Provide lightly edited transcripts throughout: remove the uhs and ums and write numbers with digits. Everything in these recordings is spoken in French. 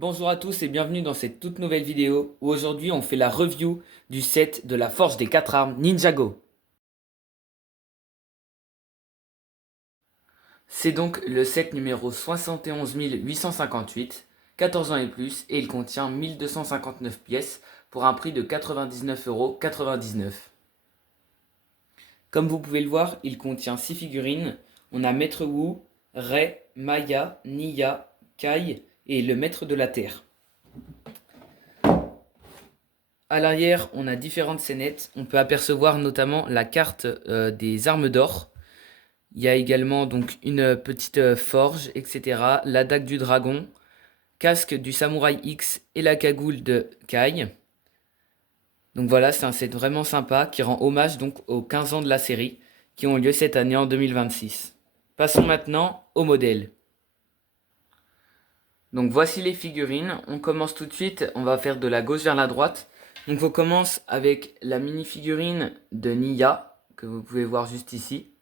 Bonjour à tous et bienvenue dans cette toute nouvelle vidéo où aujourd'hui on fait la review du set de la Forge des 4 armes Ninjago. C'est donc le set numéro 71 858, 14 ans et plus, et il contient 1259 pièces pour un prix de 99,99 €. Comme vous pouvez le voir, il contient 6 figurines. On a Maître Wu, Rei, Maya, Nya, Kai et le Maître de la Terre. À l'arrière, on a différentes scénettes. On peut apercevoir notamment la carte des armes d'or. Il y a également donc une petite forge, etc. La dague du dragon, casque du samouraï X et la cagoule de Kai. Donc voilà, c'est un set vraiment sympa qui rend hommage donc aux 15 ans de la série qui ont lieu cette année en 2026. Passons maintenant au modèle. Donc voici les figurines. On commence tout de suite. On va faire de la gauche vers la droite. Donc on commence avec la mini-figurine de Nya, que vous pouvez voir juste ici,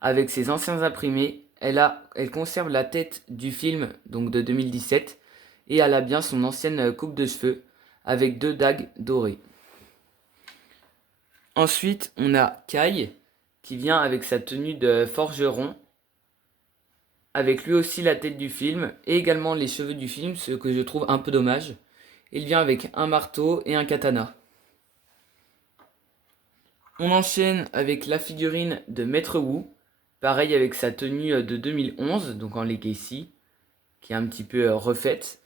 avec ses anciens imprimés. Elle conserve la tête du film, donc de 2017, et elle a bien son ancienne coupe de cheveux, avec 2 dagues dorées. Ensuite, on a Kai, qui vient avec sa tenue de forgeron, avec lui aussi la tête du film, et également les cheveux du film, ce que je trouve un peu dommage. Il vient avec un marteau et un katana. On enchaîne avec la figurine de Maître Wu, pareil avec sa tenue de 2011, donc en Legacy, qui est un petit peu refaite.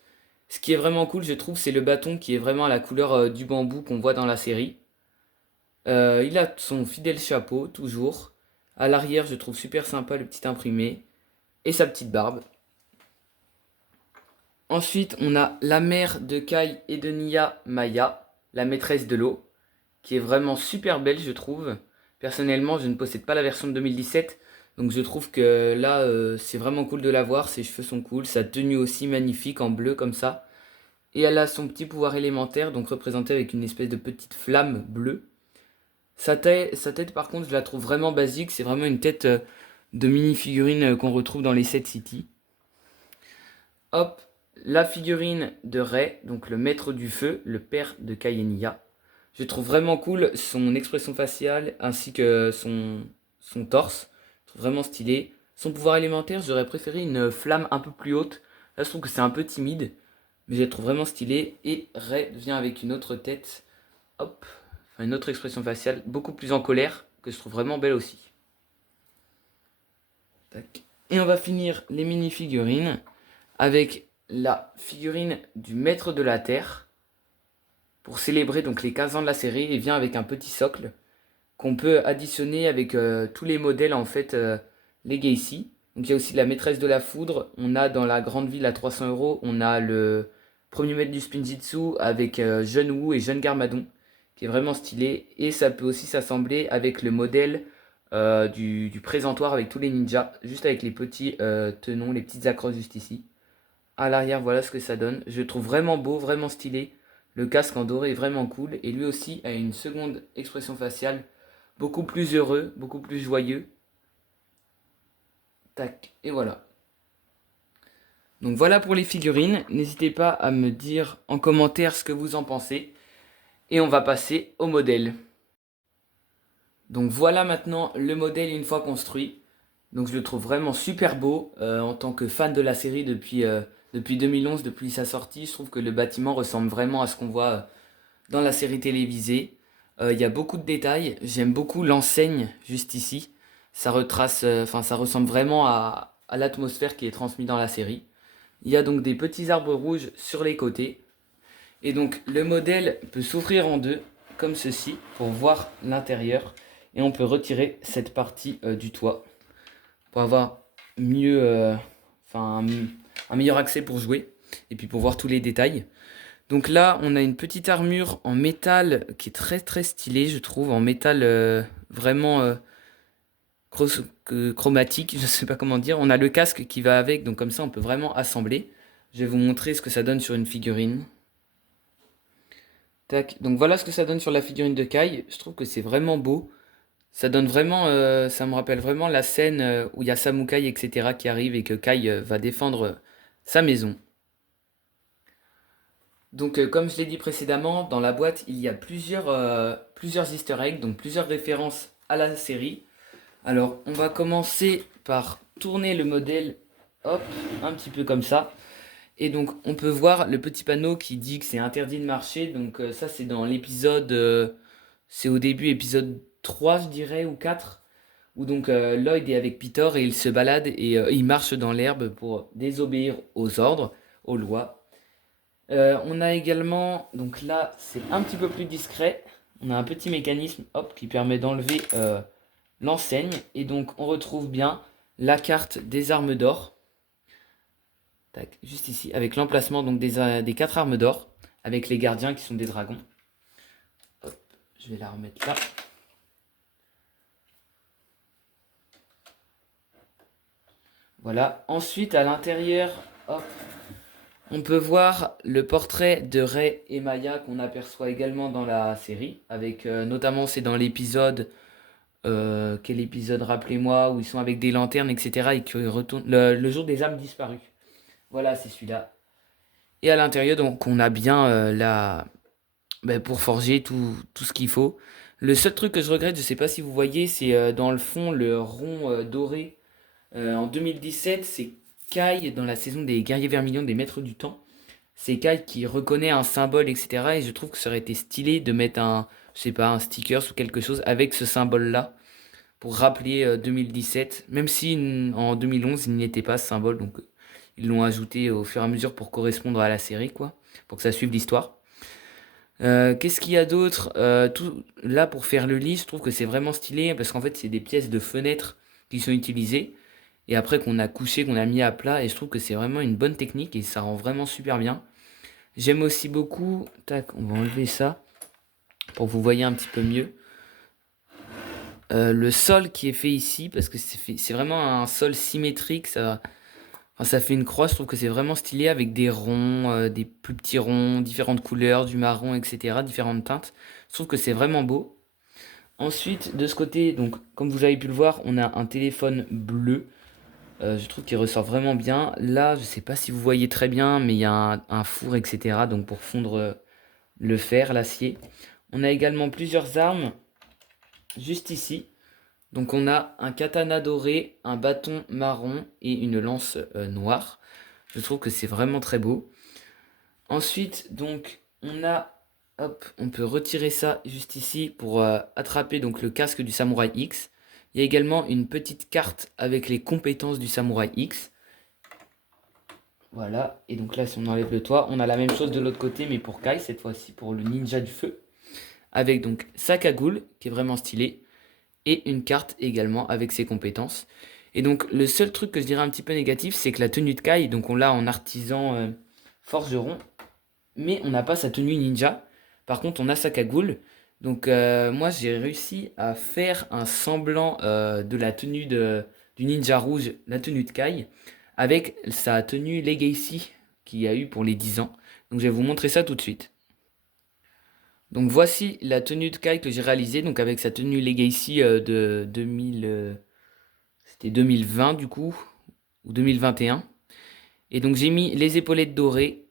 Ce qui est vraiment cool, je trouve, c'est le bâton qui est vraiment à la couleur du bambou qu'on voit dans la série. Il a son fidèle chapeau, toujours. À l'arrière, je trouve super sympa le petit imprimé. Et sa petite barbe. Ensuite, on a la mère de Kai et de Nya, Maya, la maîtresse de l'eau, qui est vraiment super belle, je trouve. Personnellement, je ne possède pas la version de 2017, donc je trouve que là, c'est vraiment cool de la voir. Ses cheveux sont cool, sa tenue aussi magnifique en bleu comme ça. Et elle a son petit pouvoir élémentaire, donc représenté avec une espèce de petite flamme bleue. Sa tête par contre, je la trouve vraiment basique. C'est vraiment une tête de mini-figurine qu'on retrouve dans les 7 City. Hop, la figurine de Rei, donc le maître du feu, le père de Kai et Nya. Je trouve vraiment cool son expression faciale ainsi que son torse. Je trouve vraiment stylé. Son pouvoir élémentaire, j'aurais préféré une flamme un peu plus haute. Là, je trouve que c'est un peu timide, mais je la trouve vraiment stylé. Et Rei vient avec une autre tête, hop, enfin une autre expression faciale, beaucoup plus en colère, que je trouve vraiment belle aussi. Tac. Et on va finir les mini-figurines avec la figurine du maître de la terre pour célébrer donc les 15 ans de la série. Il vient avec un petit socle qu'on peut additionner avec tous les modèles en fait Legacy. Donc il y a aussi la maîtresse de la foudre. On a dans la grande ville à 300 €, on a le premier maître du Spinjitzu avec Jeune Wu et Jeune Garmadon, qui est vraiment stylé. Et ça peut aussi s'assembler avec le modèle du présentoir avec tous les ninjas, juste avec les petits tenons, les petites accroches juste ici. À l'arrière, voilà ce que ça donne. Je le trouve vraiment beau, vraiment stylé. Le casque en doré est vraiment cool. Et lui aussi a une seconde expression faciale beaucoup plus heureux, beaucoup plus joyeux. Tac, et voilà. Donc voilà pour les figurines. N'hésitez pas à me dire en commentaire ce que vous en pensez. Et on va passer au modèle. Donc voilà maintenant le modèle une fois construit. Donc je le trouve vraiment super beau en tant que fan de la série depuis 2011, depuis sa sortie. Je trouve que le bâtiment ressemble vraiment à ce qu'on voit dans la série télévisée. Il y a beaucoup de détails. J'aime beaucoup l'enseigne juste ici. Ça retrace, ça ressemble vraiment à l'atmosphère qui est transmise dans la série. Il y a donc des petits arbres rouges sur les côtés. Et donc le modèle peut s'ouvrir en deux, comme ceci, pour voir l'intérieur. Et on peut retirer cette partie du toit pour avoir mieux, un meilleur accès pour jouer. Et puis pour voir tous les détails. Donc là, on a une petite armure en métal qui est très très stylée, je trouve, en métal vraiment chromatique, je sais pas comment dire. On a le casque qui va avec, donc comme ça on peut vraiment assembler. Je vais vous montrer ce que ça donne sur une figurine. Tac, donc voilà ce que ça donne sur la figurine de Kai. Je trouve que c'est vraiment beau. Ça donne vraiment, ça me rappelle vraiment la scène où il y a Samukai, etc. qui arrive et que Kai va défendre sa maison. Donc comme je l'ai dit précédemment, dans la boîte il y a plusieurs easter eggs, donc plusieurs références à la série. Alors on va commencer par tourner le modèle, hop, un petit peu comme ça. Et donc on peut voir le petit panneau qui dit que c'est interdit de marcher. Donc ça c'est dans l'épisode, c'est au début épisode 3 je dirais ou 4. Où donc Lloyd est avec Peter et il se balade et il marche dans l'herbe pour désobéir aux ordres, aux lois. On a également, donc là c'est un petit peu plus discret, on a un petit mécanisme hop, qui permet d'enlever l'enseigne et donc on retrouve bien la carte des armes d'or. Tac, juste ici, avec l'emplacement donc des 4 armes d'or, avec les gardiens qui sont des dragons. Hop, je vais la remettre là. Voilà, ensuite à l'intérieur, hop, on peut voir le portrait de Rey et Maya qu'on aperçoit également dans la série, avec notamment c'est dans l'épisode, quel épisode rappelez-moi, où ils sont avec des lanternes, etc. et qui retournent le jour des âmes disparues. Voilà, c'est celui-là. Et à l'intérieur, donc on a bien pour forger tout ce qu'il faut. Le seul truc que je regrette, je sais pas si vous voyez, c'est dans le fond le rond doré. En 2017, c'est Kai dans la saison des Guerriers Vermilions des Maîtres du Temps. C'est Kai qui reconnaît un symbole, etc. Et je trouve que ça aurait été stylé de mettre je sais pas, un sticker ou quelque chose avec ce symbole-là pour rappeler 2017. Même si en 2011, il n'y était pas ce symbole, donc ils l'ont ajouté au fur et à mesure pour correspondre à la série, quoi, pour que ça suive l'histoire. Qu'est-ce qu'il y a d'autre tout, là, pour faire le lit, je trouve que c'est vraiment stylé parce qu'en fait, c'est des pièces de fenêtres qui sont utilisées et après qu'on a couché, qu'on a mis à plat. Et je trouve que c'est vraiment une bonne technique et ça rend vraiment super bien. J'aime aussi beaucoup. Tac, on va enlever ça pour que vous voyez un petit peu mieux. Le sol qui est fait ici parce que c'est vraiment un sol symétrique. Ça fait une croix, je trouve que c'est vraiment stylé avec des ronds, des plus petits ronds, différentes couleurs, du marron, etc., différentes teintes. Je trouve que c'est vraiment beau. Ensuite, de ce côté, donc comme vous avez pu le voir, on a un téléphone bleu. Je trouve qu'il ressort vraiment bien. Là, je sais pas si vous voyez très bien, mais il y a un four, etc., donc pour fondre le fer, l'acier. On a également plusieurs armes, juste ici. Donc on a un katana doré, un bâton marron et une lance noire. Je trouve que c'est vraiment très beau. Ensuite, donc, hop, on peut retirer ça juste ici pour attraper donc le casque du samouraï X. Il y a également une petite carte avec les compétences du samouraï X. Voilà, et donc là, si on enlève le toit, on a la même chose de l'autre côté, mais pour Kai, cette fois-ci pour le ninja du feu. Avec donc sa cagoule, qui est vraiment stylée, et une carte également avec ses compétences. Et donc, le seul truc que je dirais un petit peu négatif, c'est que la tenue de Kai, donc on l'a en artisan forgeron, mais on n'a pas sa tenue ninja. Par contre, on a sa cagoule. Donc, moi, j'ai réussi à faire un semblant de la tenue du ninja rouge, la tenue de Kai, avec sa tenue Legacy qu'il y a eu pour les 10 ans. Donc, je vais vous montrer ça tout de suite. Donc, voici la tenue de Kai que j'ai réalisée, donc avec sa tenue Legacy de 2000, c'était 2020 du coup, ou 2021. Et donc, j'ai mis les épaulettes dorées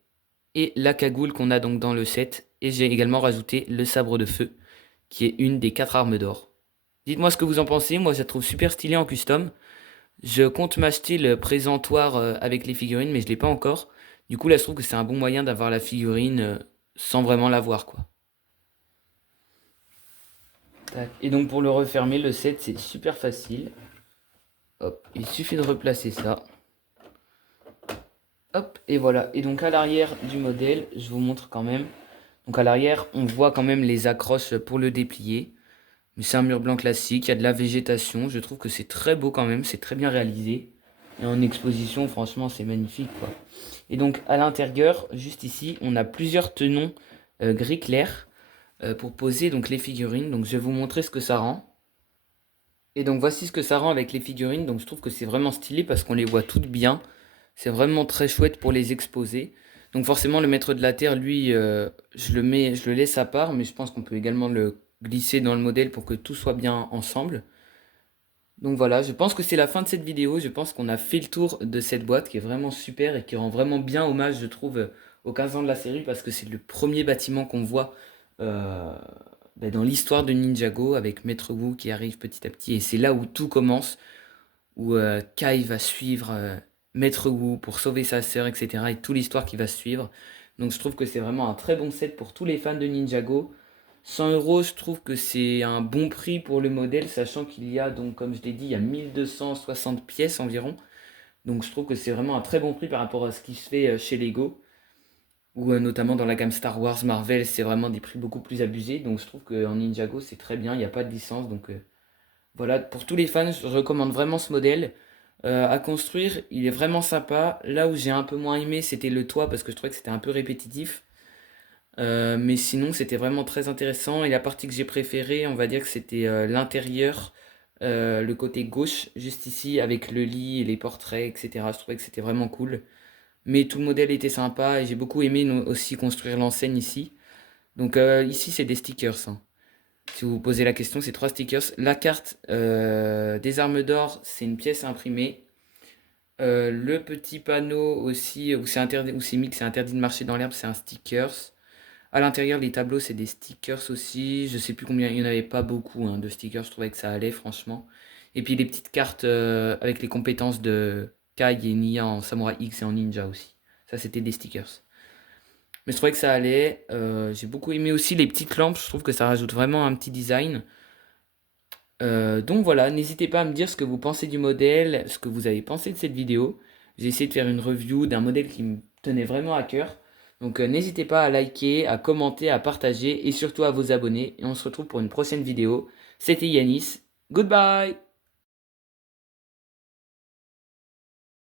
et la cagoule qu'on a donc dans le set. Et j'ai également rajouté le sabre de feu, qui est une des 4 armes d'or. Dites-moi ce que vous en pensez, moi je la trouve super stylée en custom. Je compte m'acheter le présentoir avec les figurines, mais je ne l'ai pas encore. Du coup là je trouve que c'est un bon moyen d'avoir la figurine sans vraiment la voir, quoi. Tac. Et donc pour le refermer, le set c'est super facile. Hop, il suffit de replacer ça. Hop, et voilà. Et donc à l'arrière du modèle, je vous montre quand même. Donc à l'arrière, on voit quand même les accroches pour le déplier. Mais c'est un mur blanc classique, il y a de la végétation. Je trouve que c'est très beau quand même, c'est très bien réalisé. Et en exposition, franchement, c'est magnifique, quoi. Et donc à l'intérieur, juste ici, on a plusieurs tenons gris clair pour poser donc les figurines. Donc je vais vous montrer ce que ça rend. Et donc voici ce que ça rend avec les figurines. Donc je trouve que c'est vraiment stylé parce qu'on les voit toutes bien. C'est vraiment très chouette pour les exposer. Donc forcément le maître de la terre, lui, je le laisse à part, mais je pense qu'on peut également le glisser dans le modèle pour que tout soit bien ensemble. Donc voilà, je pense que c'est la fin de cette vidéo. Je pense qu'on a fait le tour de cette boîte qui est vraiment super et qui rend vraiment bien hommage, je trouve, aux 15 ans de la série parce que c'est le premier bâtiment qu'on voit euh, dans l'histoire de Ninjago avec Maître Wu qui arrive petit à petit. Et c'est là où tout commence, où Kai va suivre Maître Wu pour sauver sa sœur, etc. Et toute l'histoire qui va suivre. Donc je trouve que c'est vraiment un très bon set pour tous les fans de Ninjago. 100 euros, je trouve que c'est un bon prix pour le modèle, sachant qu'il y a, donc comme je l'ai dit, il y a 1260 pièces environ. Donc je trouve que c'est vraiment un très bon prix par rapport à ce qui se fait chez Lego, ou notamment dans la gamme Star Wars, Marvel, c'est vraiment des prix beaucoup plus abusés. Donc je trouve qu'en Ninjago, c'est très bien, il n'y a pas de licence. Donc voilà, pour tous les fans, je recommande vraiment ce modèle. À construire, il est vraiment sympa. Là où j'ai un peu moins aimé, c'était le toit, parce que je trouvais que c'était un peu répétitif. Mais sinon, c'était vraiment très intéressant. Et la partie que j'ai préférée, on va dire que c'était l'intérieur, le côté gauche, juste ici, avec le lit et les portraits, etc. Je trouvais que c'était vraiment cool. Mais tout le modèle était sympa et j'ai beaucoup aimé aussi construire l'enseigne ici. Donc ici, c'est des stickers, hein. Si vous vous posez la question, c'est 3 stickers. La carte des armes d'or, c'est une pièce imprimée. Le petit panneau aussi, où c'est interdit, où c'est mis que c'est interdit de marcher dans l'herbe, c'est un stickers. À l'intérieur, les tableaux, c'est des stickers aussi. Je sais plus combien, il n'y en avait pas beaucoup hein, de stickers. Je trouvais que ça allait, franchement. Et puis les petites cartes avec les compétences de Kai et Nia en Samurai X et en Ninja aussi. Ça, c'était des stickers. Mais je trouvais que ça allait. J'ai beaucoup aimé aussi les petites lampes. Je trouve que ça rajoute vraiment un petit design. Donc voilà, n'hésitez pas à me dire ce que vous pensez du modèle, ce que vous avez pensé de cette vidéo. J'ai essayé de faire une review d'un modèle qui me tenait vraiment à cœur. Donc n'hésitez pas à liker, à commenter, à partager et surtout à vous abonner. Et on se retrouve pour une prochaine vidéo. C'était Yanis. Goodbye!